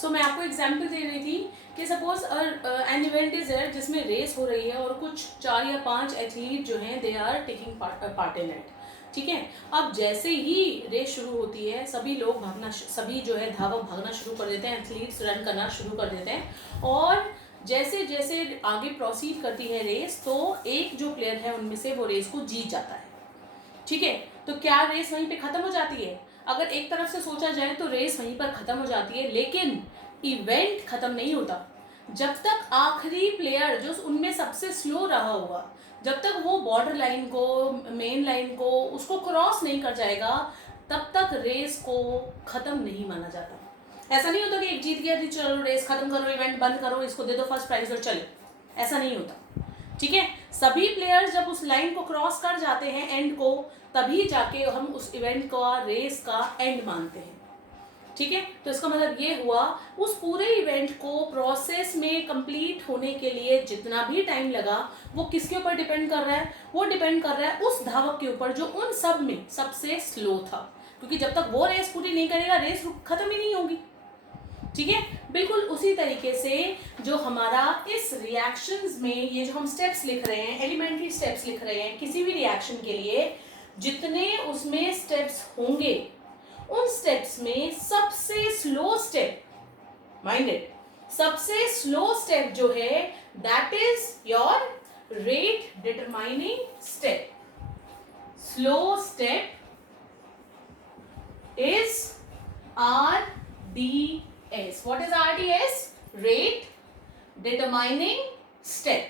सो मैं आपको एग्जाम्पल दे रही थी कि suppose an event is there जिसमें रेस हो रही है और कुछ 4 या 5 एथलीट जो हैं they are taking part in it. ठीक है, अब जैसे ही रेस शुरू होती है सभी लोग सभी जो है धावक भागना शुरू कर देते हैं, एथलीट्स रन करना शुरू कर देते हैं और जैसे जैसे आगे प्रोसीड करती है रेस तो एक जो प्लेयर है उनमें से वो रेस को जीत जाता है। ठीक है, तो क्या रेस वहीं पे खत्म हो जाती है? अगर एक तरफ से सोचा जाए तो रेस वहीं पर खत्म हो जाती है, लेकिन इवेंट खत्म नहीं होता। जब तक आखिरी प्लेयर जो उनमें सबसे स्लो रहा होगा, जब तक वो बॉर्डर लाइन को, मेन लाइन को उसको क्रॉस नहीं कर जाएगा, तब तक रेस को खत्म नहीं माना जाता। ऐसा नहीं होता कि एक जीत गया थी चलो रेस खत्म करो, इवेंट बंद करो, इसको दे दो फर्स्ट प्राइज और चले, ऐसा नहीं होता। ठीक है, सभी प्लेयर्स जब उस लाइन को क्रॉस कर जाते हैं एंड को, तभी जाके हम उस इवेंट का, रेस का एंड मानते हैं। ठीक है, तो इसका मतलब ये हुआ उस पूरे इवेंट को प्रोसेस में कंप्लीट होने के लिए जितना भी टाइम लगा वो किसके ऊपर डिपेंड कर रहा है? वो डिपेंड कर रहा है उस धावक के ऊपर जो उन सब में सबसे स्लो था, क्योंकि जब तक वो रेस पूरी नहीं करेगा रेस खत्म ही नहीं होगी। ठीक है, बिल्कुल उसी तरीके से जो हमारा इस रिएक्शंस में ये जो हम स्टेप्स लिख रहे हैं, एलिमेंट्री स्टेप्स लिख रहे हैं किसी भी रिएक्शन के लिए, जितने उसमें स्टेप्स होंगे उन स्टेप्स में सबसे स्लो स्टेप, माइंडेड, सबसे स्लो स्टेप जो है that is your rate determining step. Slow step is RDS. What is RDS? Rate determining step.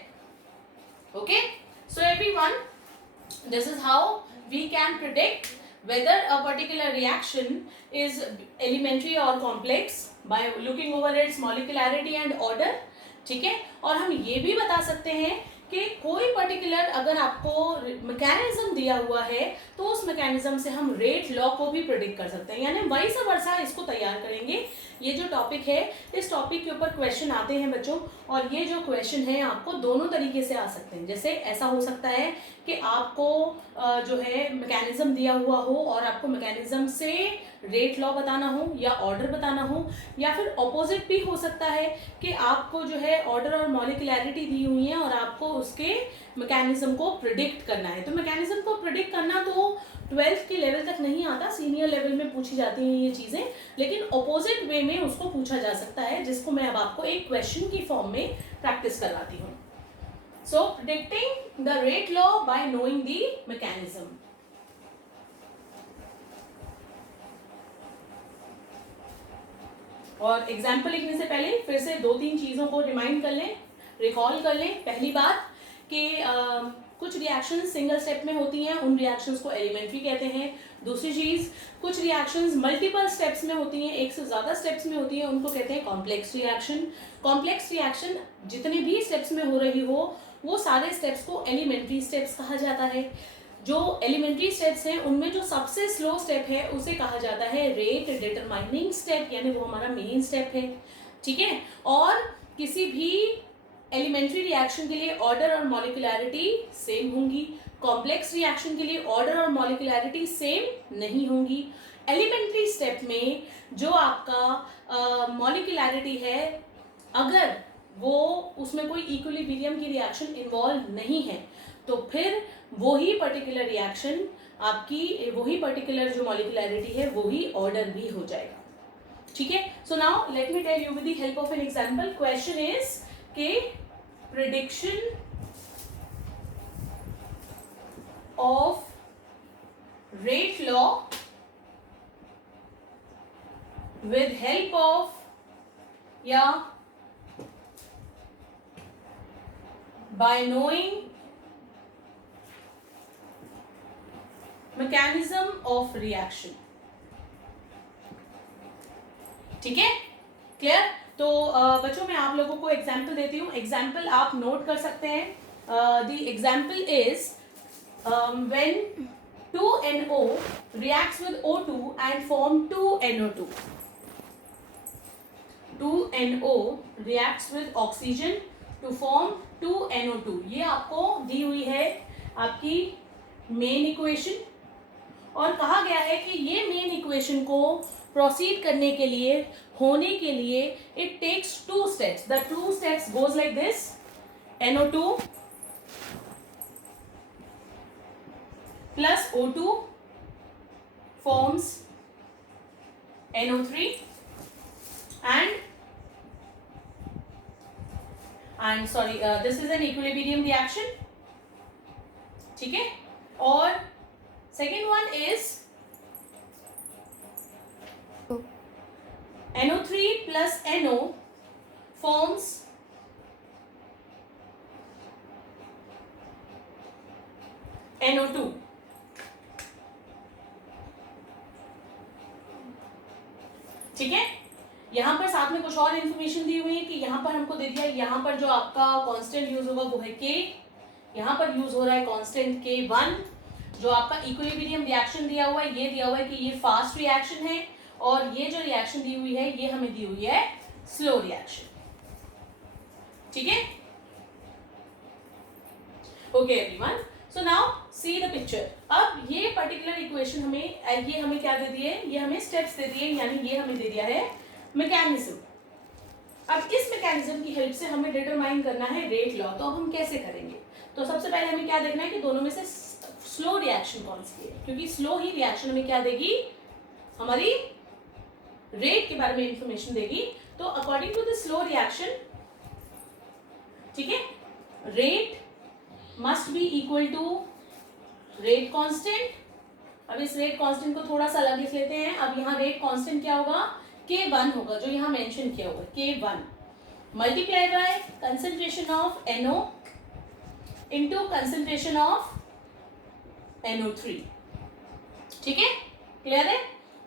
Okay, so everyone, this is how we can predict whether a particular reaction is elementary or complex by looking over its molecularity and order. ठीक है, और हम ये भी बता सकते हैं कि कोई पर्टिकुलर अगर आपको मैकेनिज्म दिया हुआ है तो उस मैकेनिज्म से हम रेट लॉ को भी प्रेडिक्ट कर सकते हैं, यानी वाइस वर्सा इसको तैयार करेंगे। ये जो टॉपिक है, इस टॉपिक के ऊपर क्वेश्चन आते हैं बच्चों, और ये जो क्वेश्चन है आपको दोनों तरीके से आ सकते हैं। जैसे ऐसा हो सकता है कि आपको जो है मैकेनिज्म दिया हुआ हो और आपको मैकेनिज्म से रेट लॉ बताना हो या ऑर्डर बताना हो, या फिर ऑपोजिट भी हो सकता है कि आपको जो है ऑर्डर और मॉलिक्युलैरिटी दी हुई है और आपको उसके मैकेनिज्म को प्रिडिक्ट करना है। तो मैकेनिज्म को प्रिडिक्ट करना तो 12th के लेवल तक नहीं आता, सीनियर लेवल में पूछी जाती हैं ये चीज़ें, लेकिन ऑपोजिट वे में उसको पूछा जा सकता है, जिसको मैं अब आपको एक क्वेश्चन की फॉर्म में प्रैक्टिस करवाती हूँ। So predicting the rate law by knowing the mechanism. और एग्जाम्पल लिखने से पहले फिर से 2-3 चीज़ों को रिमाइंड कर लें, रिकॉल कर लें। पहली बात कि कुछ रिएक्शंस सिंगल स्टेप में होती हैं, उन रिएक्शंस को एलिमेंट्री कहते हैं। दूसरी चीज़, कुछ रिएक्शंस मल्टीपल स्टेप्स में होती हैं, एक से ज़्यादा स्टेप्स में होती हैं, उनको कहते हैं कॉम्प्लेक्स रिएक्शन। कॉम्प्लेक्स रिएक्शन जितने भी स्टेप्स में हो रही हो वो सारे स्टेप्स को एलिमेंट्री स्टेप्स कहा जाता है। जो एलिमेंट्री स्टेप्स हैं उनमें जो सबसे स्लो स्टेप है उसे कहा जाता है रेट डिटरमाइनिंग स्टेप, यानी वो हमारा मेन स्टेप है। ठीक है, और किसी भी एलिमेंट्री रिएक्शन के लिए ऑर्डर और मॉलिक्युलैरिटी सेम होंगी, कॉम्प्लेक्स रिएक्शन के लिए ऑर्डर और मॉलिक्युलैरिटी सेम नहीं होंगी। एलिमेंट्री स्टेप में जो आपका मॉलिक्युलैरिटी है, अगर वो उसमें कोई इक्विलिब्रियम की रिएक्शन इन्वॉल्व नहीं है तो फिर वही पर्टिकुलर रिएक्शन आपकी, वही पर्टिकुलर जो मॉलिक्युलैरिटी है वही ऑर्डर भी हो जाएगा। ठीक है, so now let me tell you with the help of an example. Question is के prediction of rate law with help of by knowing mechanism of reaction। ठीक है, क्लियर? तो बच्चों मैं आप लोगों को एग्जाम्पल देती हूँ, एग्जाम्पल आप नोट कर सकते हैं। The example is when 2NO reacts with O2 and form 2NO2। 2NO reacts with oxygen to form 2NO2। ये आपको दी हुई है आपकी मेन इक्वेशन, और कहा गया है कि ये मेन इक्वेशन को प्रोसीड करने के लिए, होने के लिए, it takes 2 steps. The 2 steps goes like this: NO2 plus O2 forms NO3 and this is an equilibrium reaction. ठीक है, और second one is NO3 plus NO forms NO2. ठीक है, यहाँ पर साथ में कुछ और इन्फॉर्मेशन दी हुई है कि यहाँ पर हमको दे दिया, यहाँ पर जो आपका कांस्टेंट यूज होगा वो है K, यहाँ पर यूज हो रहा है कांस्टेंट K1। जो आपका इक्विलिब्रियम रिएक्शन दिया हुआ है, ये दिया हुआ है कि ये फास्ट रिएक्शन है, और ये जो रिएक्शन दी हुई है ये हमें दी हुई है स्लो रिएक्शन। ठीक है, okay everyone, so now see the picture. अब ये पर्टिकुलर इक्वेशन हमें, ये हमें क्या दे दिए, ये हमें स्टेप्स दे दिए, यानी ये हमें दे दिया है मैकेनिज्म। अब इस मैकेनिज्म की हेल्प से हमें डिटरमाइन करना है रेट लॉ। तो अब हम कैसे करेंगे? तो सबसे पहले हमें क्या देखना है कि दोनों में से स्लो रिएक्शन कौन सी है, क्योंकि स्लो ही रिएक्शन हमें क्या देगी, हमारी रेट के बारे में इंफॉर्मेशन देगी। तो according to the slow reaction, ठीक है, rate must be equal to rate constant. अब इस रेट कांस्टेंट को थोड़ा सा अलग लिख लेते हैं। अब यहाँ रेट कांस्टेंट क्या होगा, K1 होगा, जो यहाँ मेंशन किया हुआ है K1 multiply by concentration of NO into concentration of NO3। ठीक है, क्लियर है?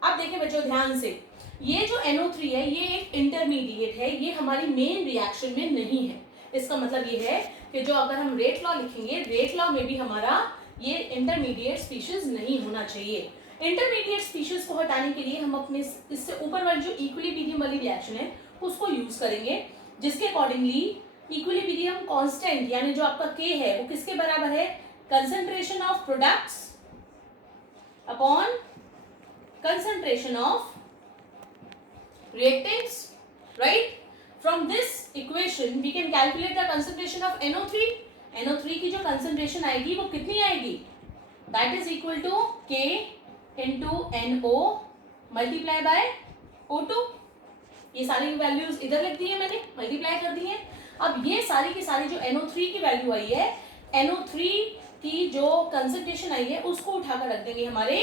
अब देखिए बच्चों ध्यान से, ये जो NO3 है ये एक इंटरमीडिएट है, ये हमारी मेन रिएक्शन में नहीं है। इसका मतलब ये है कि जो अगर हम रेट लॉ लिखेंगे, रेट लॉ में भी हमारा ये इंटरमीडिएट स्पीशीज नहीं होना चाहिए। इंटरमीडिएट स्पीशीज को हटाने के लिए हम अपने इससे ऊपर वाली जो इक्विलिब्रियम वाली रिएक्शन है उसको यूज करेंगे, जिसके अकॉर्डिंगली इक्विलिब्रियम कांस्टेंट यानी जो आपका K है वो किसके बराबर है, concentration of products upon concentration of reactants, right? From this equation we can calculate the concentration of NO3. NO3 की जो concentration आएगी वो कितनी आएगी, that is equal to K into NO multiply by O2। ये सारी वैल्यूज इधर लिख दी है मैंने, मल्टीप्लाई कर दी है। अब ये सारी की सारी जो NO3 की वैल्यू आई है, NO3 की जो कंसंट्रेशन आई है उसको उठाकर रख देंगे हमारे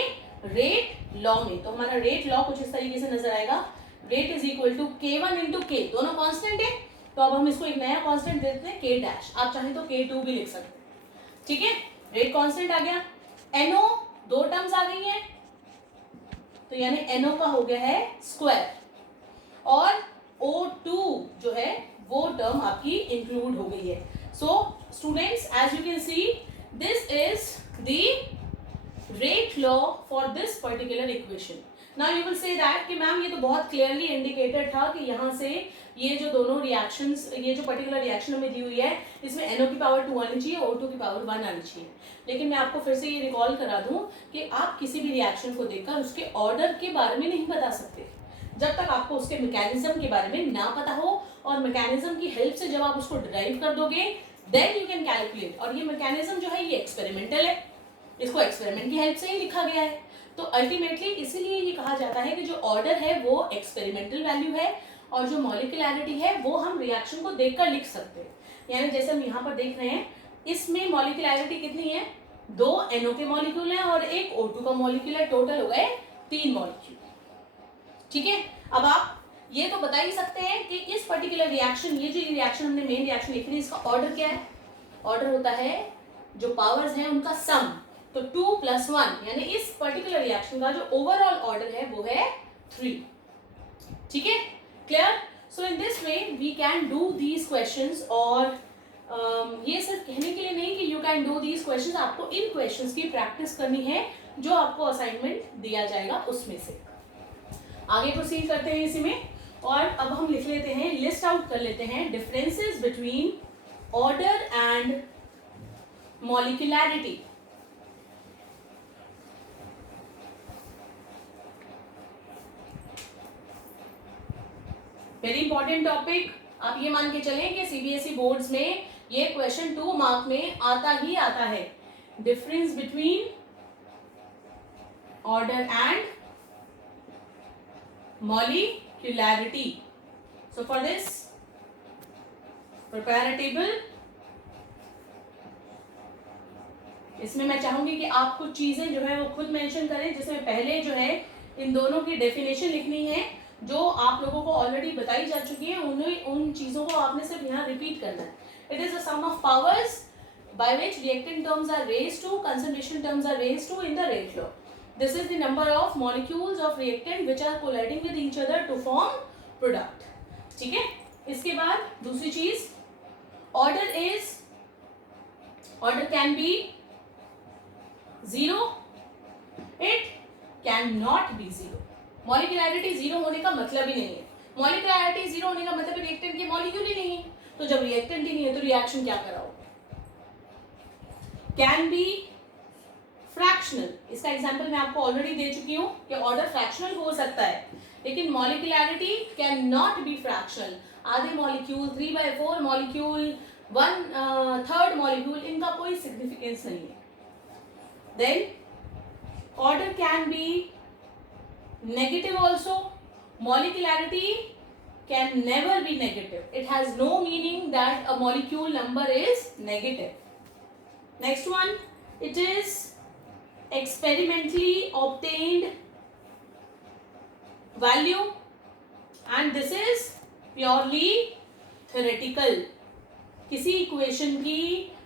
रेट लॉ में। तो हमारा रेट लॉ कुछ इस तरीके से नजर आएगा, rate is equal to K1 into K, दोनों कांस्टेंट है, तो अब हम इसको एक नया कांस्टेंट दे देते हैं K डैश, आप चाहें तो K2 भी लिख सकते हैं। ठीक है, रेट कांस्टेंट आ गया, NO दो टर्म्स आ गई हैं, तो यानी NO का हो गया है स्क्वायर, और O2 जो है वो टर्म आपकी इंक्लूड हो गई है। So students, as you can see, this is the rate law for this particular equation. Now you will say that कि मैम ये तो बहुत क्लियरली इंडिकेटेड था कि यहाँ से ये जो दोनों रिएक्शंस, ये जो पर्टिकुलर रिएक्शन हमें दी हुई है इसमें NO की पावर 2 आनी चाहिए, O2 की पावर 1 आनी चाहिए। लेकिन मैं आपको फिर से ये रिकॉल करा दूं कि आप किसी भी रिएक्शन को देखकर उसके ऑर्डर के बारे में नहीं बता सकते जब तक आपको उसके मैकेनिज्म के बारे में ना पता हो, और मैकेनिज्म की हेल्प से जब आप उसको डिराइव कर दोगे देन यू कैन कैलकुलेट। और ये मैकेनिज्म जो है ये एक्सपेरिमेंटल है, इसको एक्सपेरिमेंट की हेल्प से ही लिखा गया है। तो अल्टीमेटली इसीलिए ये कहा जाता है कि जो ऑर्डर है वो एक्सपेरिमेंटल वैल्यू है, और जो मॉलिक्यूलैरिटी है वो हम रिएक्शन को देखकर लिख सकते हैं। यानी जैसे हम यहाँ पर देख रहे हैं, इसमें मॉलिक्यूलैरिटी कितनी है, 2 NO के मॉलिक्यूल हैं और एक O2 का मॉलिक्यूल है, टोटल हो गए 3 मॉलिक्यूल। ठीक है, अब आप ये तो बता ही सकते हैं कि इस पर्टिकुलर रिएक्शन, ये जो रिएक्शन हमने मेन रिएक्शन लिखी है, इसका ऑर्डर क्या है, ऑर्डर होता है जो पावर्स हैं उनका सम, तो 2 + 1, यानी इस पर्टिकुलर रिएक्शन का जो ओवरऑल ऑर्डर है वो है 3। ठीक है, clear? So in this way we can do these questions, और ये सिर्फ कहने के लिए नहीं कि you can do these questions, आपको इन क्वेश्चंस की प्रैक्टिस करनी है जो आपको असाइनमेंट दिया जाएगा उसमें से। आगे प्रोसीड करते हैं इसी में, और अब हम लिख लेते हैं, लिस्ट आउट कर लेते हैं differences between order and molecularity. Very important topic. आप ये मान के चलें कि सीबीएसई बोर्ड्स में ये क्वेश्चन 2 मार्क में आता ही आता है। Difference between order and molecularity. So for this prepare a table. इसमें मैं चाहूंगी कि आप कुछ चीजें जो है वो खुद मेंशन करें, जिसमें पहले जो है इन दोनों की डेफिनेशन लिखनी है जो आप लोगों को ऑलरेडी बताई जा चुकी है। उन चीजों को आपने सिर्फ यहाँ रिपीट करना है। It is a sum of powers by which reactant terms are raised to, concentration terms are raised to in the rate law. This is the number of molecules of reactant which are colliding with each other to form product. ठीक है। इसके बाद दूसरी चीज, order can be 0, it can not be 0. मॉलिक्यूलैरिटी 0 होने का मतलब ही नहीं है। मॉलिक्यूलैरिटी 0 होने का मतलब रिएक्टेंट के मॉलिक्यूल ही नहीं है। तो जब रिएक्टेंट ही नहीं है तो रिएक्शन क्या कराओ? Can be fractional. इसका एग्जांपल मैं आपको ऑलरेडी दे चुकी हूँ कि ऑर्डर फ्रैक्शनल हो सकता है, लेकिन molecularity can not be fractional. आधे मॉलिक्यूल, 3/4 मॉलिक्यूल, 1/3 मॉलिक्यूल, इनका कोई सिग्निफिकेंस नहीं है। Then order can be negative also. Molecularity can never be negative. It has no meaning that a molecule number is negative. Next one, it is experimentally obtained value and this is purely theoretical. किसी equation की,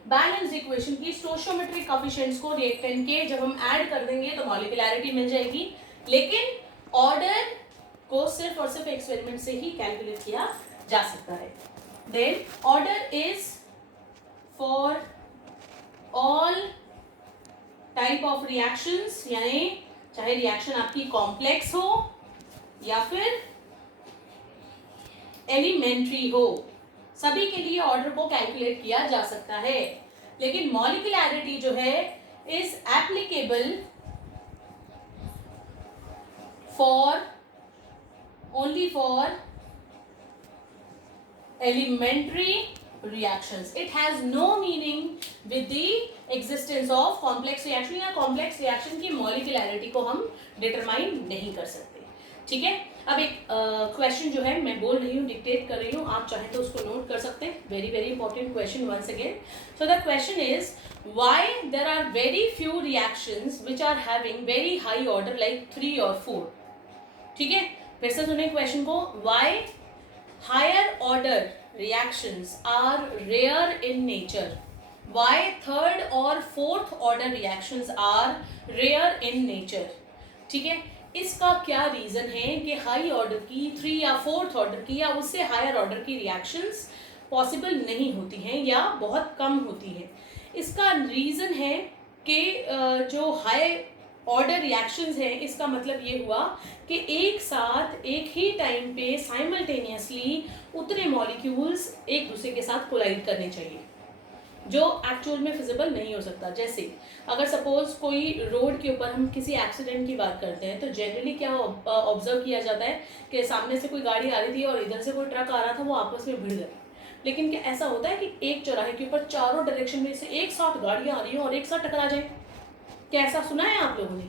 balance equation की स्टोइचियोमेट्रिक coefficients को reactant के जब हम add कर देंगे तो मॉलिक्यूलैरिटी मिल जाएगी, लेकिन ऑर्डर को सिर्फ और सिर्फ एक्सपेरिमेंट से ही कैलकुलेट किया जा सकता है। Then order is for all type of reactions, यानी चाहे रिएक्शन आपकी कॉम्प्लेक्स हो या फिर एलिमेंट्री हो, सभी के लिए ऑर्डर को कैलकुलेट किया जा सकता है। लेकिन मॉलिक्यूलैरिटी जो है is applicable only for elementary reactions. It has no meaning with the existence of complex reaction या complex reaction की molecularity को हम determine नहीं कर सकते। ठीक है। अब एक क्वेश्चन जो है मैं बोल रही हूँ, डिक्टेट कर रही हूँ, आप चाहें तो उसको नोट कर सकते हैं। Very very important question once again. So the question is why there are very few reactions which are having very high order like 3 or 4। ठीक है, फिर से सुने क्वेश्चन को। Why higher order reactions are rare in nature, why third और fourth order reactions are rare in nature. ठीक है, इसका क्या रीजन है कि हाई ऑर्डर की, 3 या 4th ऑर्डर की या उससे हायर ऑर्डर की रिएक्शंस पॉसिबल नहीं होती हैं या बहुत कम होती हैं। इसका रीजन है कि जो हाई ऑर्डर रिएक्शंस हैं, इसका मतलब ये हुआ कि एक साथ एक ही टाइम पे साइमल्टेनियसली उतने मॉलिक्यूल्स एक दूसरे के साथ कोलाइड करने चाहिए, जो एक्चुअल में फिजिबल नहीं हो सकता। जैसे अगर सपोज कोई रोड के ऊपर हम किसी एक्सीडेंट की बात करते हैं तो जनरली क्या ऑब्जर्व किया जाता है कि सामने से कोई गाड़ी आ रही थी और इधर से कोई ट्रक आ रहा था, वो आपस में भिड़ गए। लेकिन क्या ऐसा होता है कि एक चौराहे के ऊपर चारों डायरेक्शन में से एक साथ गाड़ियाँ आ रही हैं और एक साथ टकरा जाए? क्या ऐसा सुना है आप लोगों ने?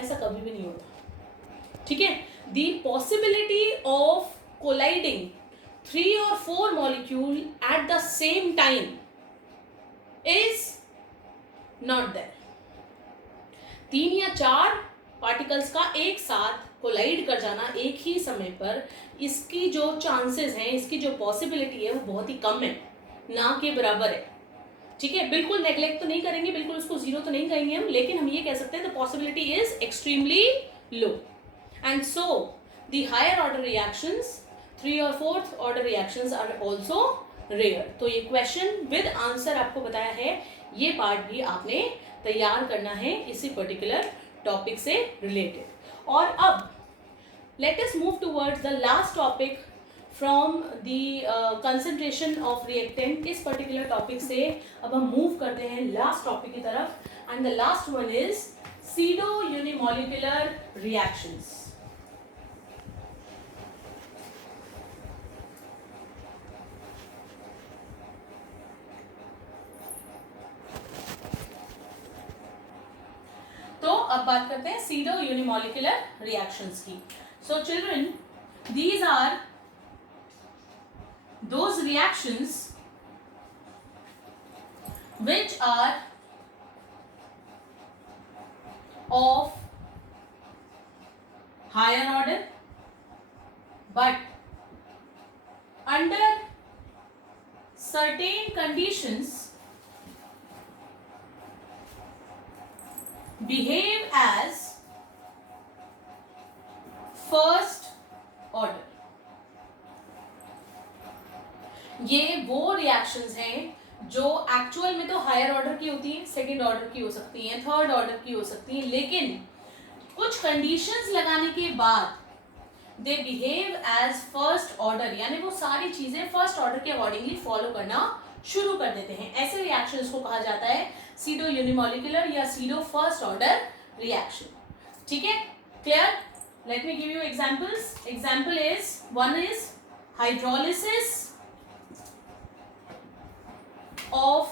ऐसा कभी भी नहीं होता। ठीक है, the possibility of colliding 3 or 4 molecule at the same time is not there. 3 या 4 पार्टिकल्स का एक साथ कोलाइड कर जाना एक ही समय पर, इसकी जो चांसेस हैं, इसकी जो पॉसिबिलिटी है वो बहुत ही कम है, ना के बराबर है। ठीक है, बिल्कुल नेग्लेक्ट तो नहीं करेंगे, बिल्कुल उसको जीरो तो नहीं कहेंगे हम, लेकिन हम ये कह सकते हैं the possibility is extremely low. And so the higher order reactions, 3 और 4th order reactions are also rare. तो ये क्वेश्चन विद आंसर आपको बताया है, ये पार्ट भी आपने तैयार करना है इसी पर्टिकुलर टॉपिक से रिलेटेड। और अब let us move towards the last topic from the concentration of reactant. इस पर्टिकुलर टॉपिक से अब हम मूव करते हैं लास्ट टॉपिक की तरफ, and the last one is pseudo unimolecular reactions. अब बात करते हैं सीडो यूनिमोलिकुलर रिएक्शंस की. So children, these are those reactions which are of higher order but under certain conditions behave as first order. ये वो reactions हैं जो actual में तो हायर ऑर्डर की होती हैं, सेकंड ऑर्डर की हो सकती हैं, थर्ड ऑर्डर की हो सकती हैं, लेकिन कुछ कंडीशंस लगाने के बाद they behave as first order, यानी वो सारी चीजें फर्स्ट ऑर्डर के अकॉर्डिंगली फॉलो करना शुरू कर देते हैं. ऐसे रिएक्शंस को कहा जाता है सीडो यूनिमोलिकुलर या सीडो फर्स्ट ऑर्डर रिएक्शन. ठीक है, clear? Let me give you examples. Example is, one is hydrolysis of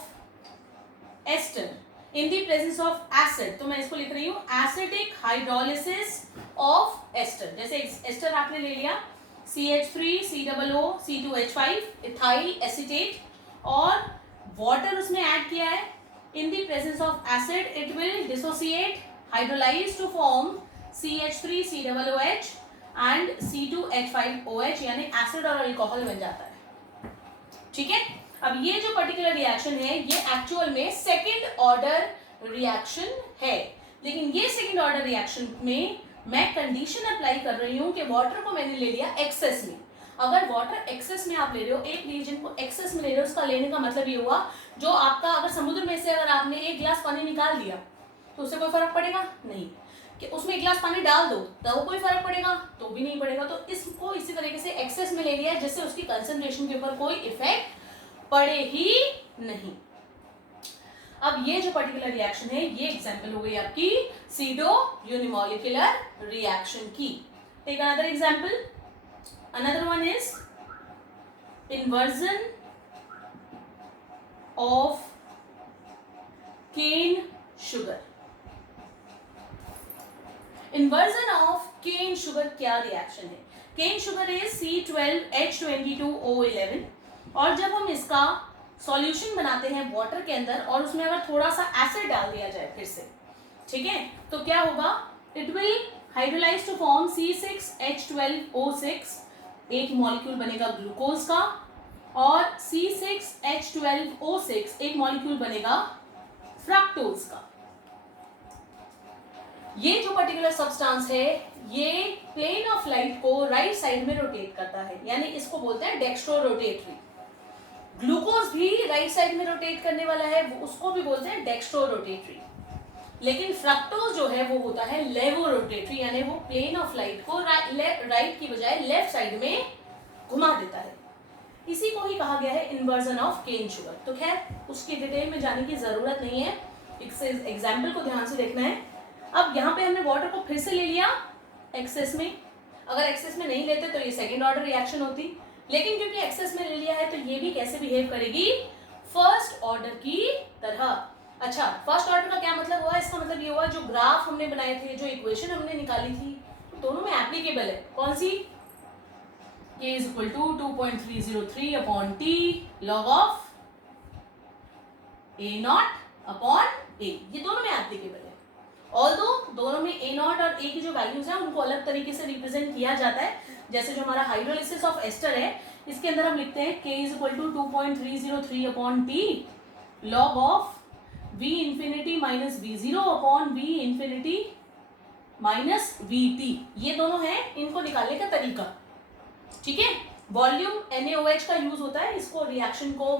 ester in the presence of acid. तो मैं इसको लिख रही हूँ एसिडिक हाइड्रोलिसिस ऑफ एस्टर. जैसे एस्टर आपने ले लिया CH3 COO C2H5 ethyl acetate और वाटर उसमें ऐड किया है. In the presence of acid it will dissociate hydrolyze to form CH3 COOH and C2H5OH, यानी एसिड और अल्कोहल बन जाता है. ठीक है, अब ये जो पर्टिकुलर रिएक्शन है ये एक्चुअल में सेकेंड ऑर्डर रिएक्शन है, लेकिन ये सेकेंड ऑर्डर रिएक्शन में मैं कंडीशन अप्लाई कर रही हूँ कि वाटर को मैंने ले लिया एक्सेस में. अगर वाटर एक्सेस में आप ले रहे हो, एक रीजन को एक्सेस में ले रहे हो, उसका लेने का मतलब ये हुआ जो आपका, अगर समुद्र में से अगर आपने एक गिलास पानी निकाल दिया तो उससे कोई फर्क पड़ेगा नहीं. कि उसमें एक गिलास पानी डाल दो तो कोई फर्क पड़ेगा? तो भी नहीं पड़ेगा. तो इसको इसी तरीके से एक्सेस में ले लिया जिससे उसकी कंसंट्रेशन के ऊपर कोई इफेक्ट पड़े ही नहीं. अब ये जो पर्टिकुलर रिएक्शन है ये एग्जांपल हो गई आपकी सीडो यूनिमोलिकुलर रिएक्शन की. Take another example. Another one is inversion of cane sugar. Inversion of cane sugar क्या रिएक्शन है? केन शुगर इज C12H22O11 और जब हम इसका सॉल्यूशन बनाते हैं वाटर के अंदर और उसमें अगर थोड़ा सा एसिड डाल दिया जाए फिर से, ठीक है, तो क्या होगा? It will hydrolyze to form C6H12O6, एक मॉलिक्यूल बनेगा ग्लूकोज का, और C6H12O6 एक मॉलिक्यूल बनेगा फ्रक्टोज का. ये जो पर्टिकुलर सब्सटेंस है ये प्लेन ऑफ लाइट को राइट साइड में रोटेट करता है, यानी इसको बोलते हैं डेक्स्ट्रो रोटेटरी. ग्लूकोज भी राइट साइड में रोटेट करने वाला है, उसको भी बोलते हैं डेक्स्ट्रो रोटेटरी. लेकिन फ्रक्टोज जो है वो होता है लेवो रोटेटरी, यानी वो प्लेन ऑफ लाइट को राइट की बजाय लेफ्ट साइड में घुमा देता है. इसी को ही कहा गया है इन्वर्जन ऑफ केन शुगर. तो खैर उसकी डिटेल में जाने की जरूरत नहीं है, इस एग्जाम्पल को ध्यान से देखना है. अब यहाँ पे हमने वाटर को फिर से ले लिया एक्सेस में. अगर एक्सेस में नहीं लेते तो ये सेकेंड ऑर्डर रिएक्शन होती, लेकिन क्योंकि एक्सेस में ले लिया है तो ये भी कैसे बिहेव करेगी? फर्स्ट ऑर्डर की तरह. अच्छा, फर्स्ट ऑर्डर का क्या मतलब हुआ? इसका मतलब ये हुआ जो ग्राफ हमने बनाए थे, जो इक्वेशन हमने निकाली थी, तो दोनों में एप्लीकेबल है. कौन सी? K is equal to 2.303 upon T log of A naught upon A. ये दोनों में एप्लीकेबल है. ऑल्दो दोनों में A naught और A की जो वैल्यूज हैं उनको अलग तरीके से रिप्रेजेंट किया जाता है. जैसे जो हमारा हाइड्रोलिसिस ऑफ एस्टर है इसके अंदर हम लिखते हैं K is equal to 2.303 upon T log of V infinity minus V0 upon V infinity minus VT. ये दोनों हैं इनको निकालने का तरीका. ठीक है, वॉल्यूम NaOH का यूज होता है. इसको रिएक्शन को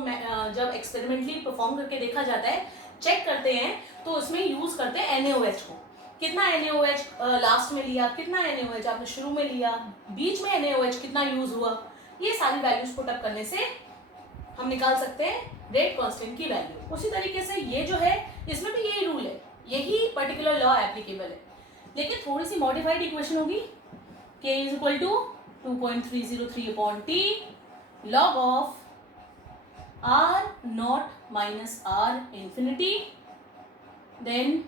जब एक्सपेरिमेंटली परफॉर्म करके देखा जाता है, चेक करते हैं, तो उसमें यूज करते हैं NaOH को. कितना NaOH लास्ट में लिया, कितना NaOH आपने शुरू में लिया, बीच में NaOH कितना यूज हुआ, ये सारी वैल्यूज पुट अप करने से हम निकाल सकते हैं रेट कांस्टेंट की वैल्यू. उसी तरीके से ये जो है इसमें भी यही रूल है, यही पर्टिकुलर लॉ एप्लीकेबल है, लेकिन थोड़ी सी मॉडिफाइड इक्वेशन होगी. K is equal to 2.303 upon T log of R naught minus R infinity, then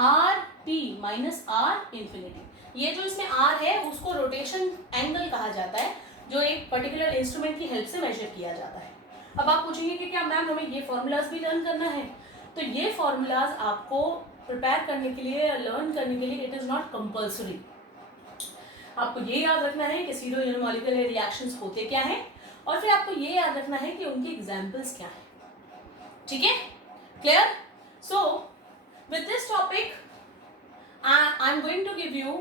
R T minus R infinity. ये जो इसमें आर है उसको रोटेशन एंगल कहा जाता है, जो एक पर्टिकुलर इंस्ट्रूमेंट की हेल्प से मेजर किया जाता है। अब आप पूछेंगे कि क्या मैम हमें ये फॉर्मूलाज भी लर्न करना है? तो ये फॉर्मूलाज आपको प्रिपेयर करने के लिए या लर्न करने के लिए इट इज़ नॉट कंपल्सरी। आपको ये याद रखना है कि सीरो यूनिमॉलिक्यूलर रिएक्शंस होते क्या हैं, और फिर आपको ये याद रखना है कि उनके एग्जाम्पल्स क्या हैं। ठीक है, clear? So with this topic I am going to give you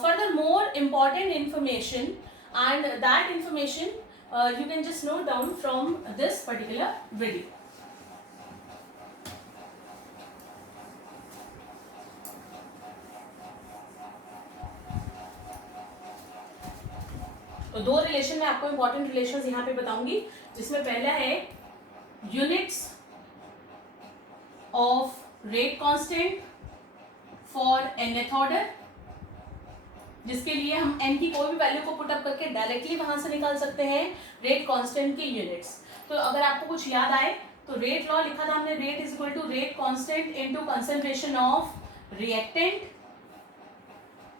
further more important information, and that information you can just note down from this particular video. तो दो रिलेशन में आपको इंपॉर्टेंट रिलेशंस यहाँ पे बताऊंगी, जिसमें पहला है units of rate constant for nth order, जिसके लिए हम n की कोई भी वैल्यू को पुट अप करके डायरेक्टली वहां से निकाल सकते हैं रेट कांस्टेंट की यूनिट्स। तो अगर आपको कुछ याद आए तो रेट लॉ लिखा था हमने, rate is equal to rate constant into concentration of reactant,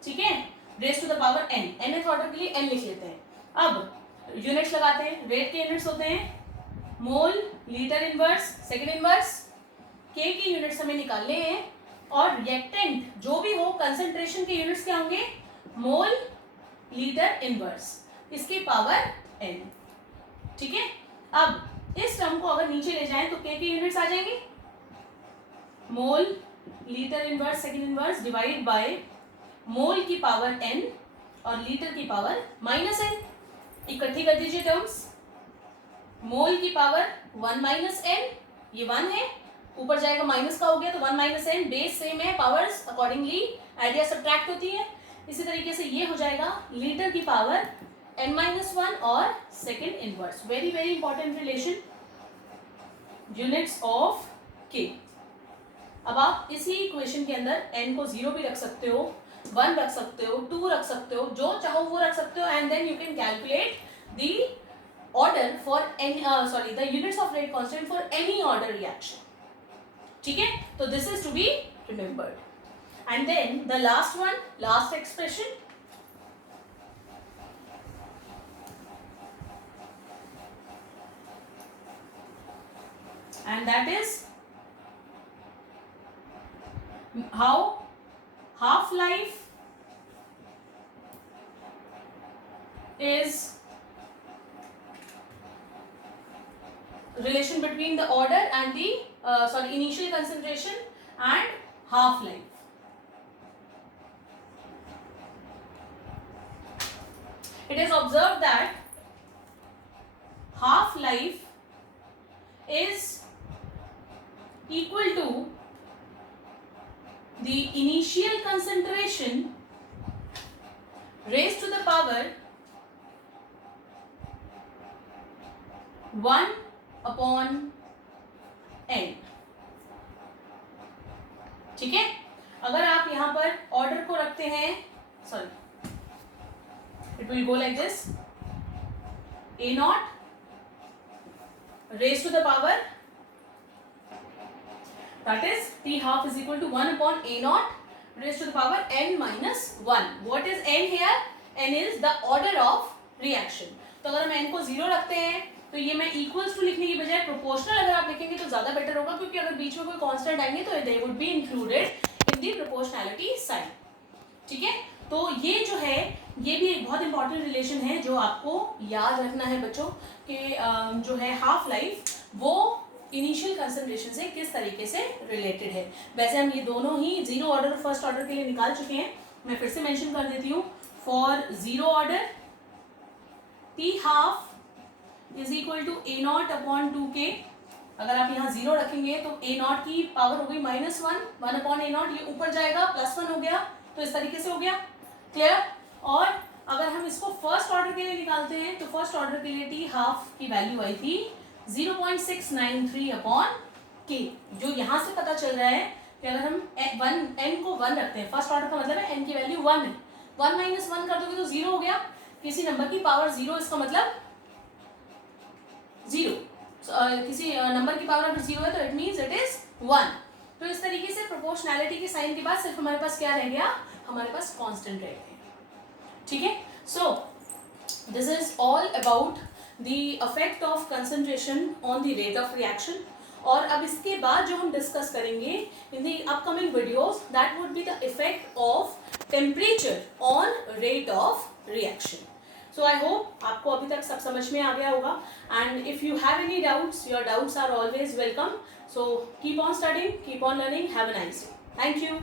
ठीक है, raise to the power n, nth order के लिए n लिख लेते हैं। अब यूनिट्स लगाते हैं, रेट के यूनिट्स होते हैं mole, litre inverse, second inverse, k की यूनिट्स हमें निकालने हैं, और रिएक्टेंट जो भी हो कंसंट्रेशन के यूनिट्स क्या होंगे, मोल, लीटर इनवर्स, इसकी पावर n, ठीक है। अब इस टर्म को अगर नीचे ले जाएं तो k की यूनिट्स आ जाएंगे mole, litre inverse, second inverse divide by mole की पावर n और लीटर की पावर माइनस n। इकट्ठी कर दीजिए टर्म्स, मोल की पावर 1 माइनस n, ये 1 है, ऊपर जाएगा माइनस का हो गया तो 1 माइनस n, बेस सेम है, पावर्स अकॉर्डिंगली एड या सब्ट्रैक्ट होती है। इसी तरीके से ये हो जाएगा लीटर की पावर n माइनस 1 और second inverse. Very very important relation, units of k। अब आप इसी इक्वेशन के अंदर n को 0 भी रख सकते हो, 1 रख सकते हो, 2 रख सकते हो, जो चाहो वो रख सकते हो, and then you can calculate the order for the units of rate constant for any order reaction, ठीक है। तो this is to be remembered. And then the last one, last expression, and that is how half-life is relation between the order and the initial concentration and half-life. It is observed that half-life is equal to the initial concentration raised to the power 1 upon n, ठीक है। अगर आप यहां पर order को रखते हैं, sorry, it will go like this, a naught raised to the power, that is t half is equal to 1 upon a naught raised to the power n minus 1. What is n here? n is the order of reaction. तो अगर हम n को 0 रखते हैं तो ये मैं equals to लिखने की बजाय प्रोपोर्शनल अगर आप लिखेंगे तो ज्यादा बेटर होगा, क्योंकि अगर बीच में कोई कांस्टेंट आएंगे तो they would be included in the proportionality sign, ठीक है। तो ये जो है ये भी एक बहुत इंपॉर्टेंट रिलेशन है जो आपको याद रखना है बच्चों, कि जो है हाफ लाइफ वो इनिशियल कंसंट्रेशन से किस तरीके से रिलेटेड है। वैसे हम ये दोनों ही जीरो ऑर्डर और फर्स्ट ऑर्डर के लिए निकाल चुके हैं, मैं फिर से मेंशन कर देती हूँ। For zero order T half is equal to A naught upon 2k। अगर आप यहाँ 0 रखेंगे तो ए नॉट की पावर हो गई -1, 1 अपॉन ए नॉट, ये ऊपर जाएगा +1 हो गया, तो इस तरीके से हो गया, क्लियर। और अगर हम इसको फर्स्ट ऑर्डर के लिए निकालते हैं तो फर्स्ट ऑर्डर के लिए टी हाफ की वैल्यू आई थी 0.693 अपॉन k, जो यहाँ से पता चल रहा है कि अगर हम n को 1 रखते हैं, फर्स्ट ऑर्डर का मतलब है n की वैल्यू 1 है, 1 माइनस 1 कर दोगे तो 0 हो गया, किसी नंबर की पावर 0 इसका मतलब 0, किसी नंबर की पावर अगर 0 है तो इट मीन्स इट इज 1। तो इस तरीके से प्रोपोर्शनैलिटी के साइन के बाद सिर्फ हमारे पास क्या रह गया, हमारे पास कांस्टेंट रह गए, ठीक है। So this is all about the effect of concentration on the rate of reaction. और अब इसके बाद जो हम डिस्कस करेंगे in the upcoming videos, that would be the effect of temperature on rate of reaction. So I hope आपको अभी तक सब समझ में आ गया होगा, and if you have any doubts, your doubts are always welcome. So keep on studying, keep on learning. Have a nice day. Thank you.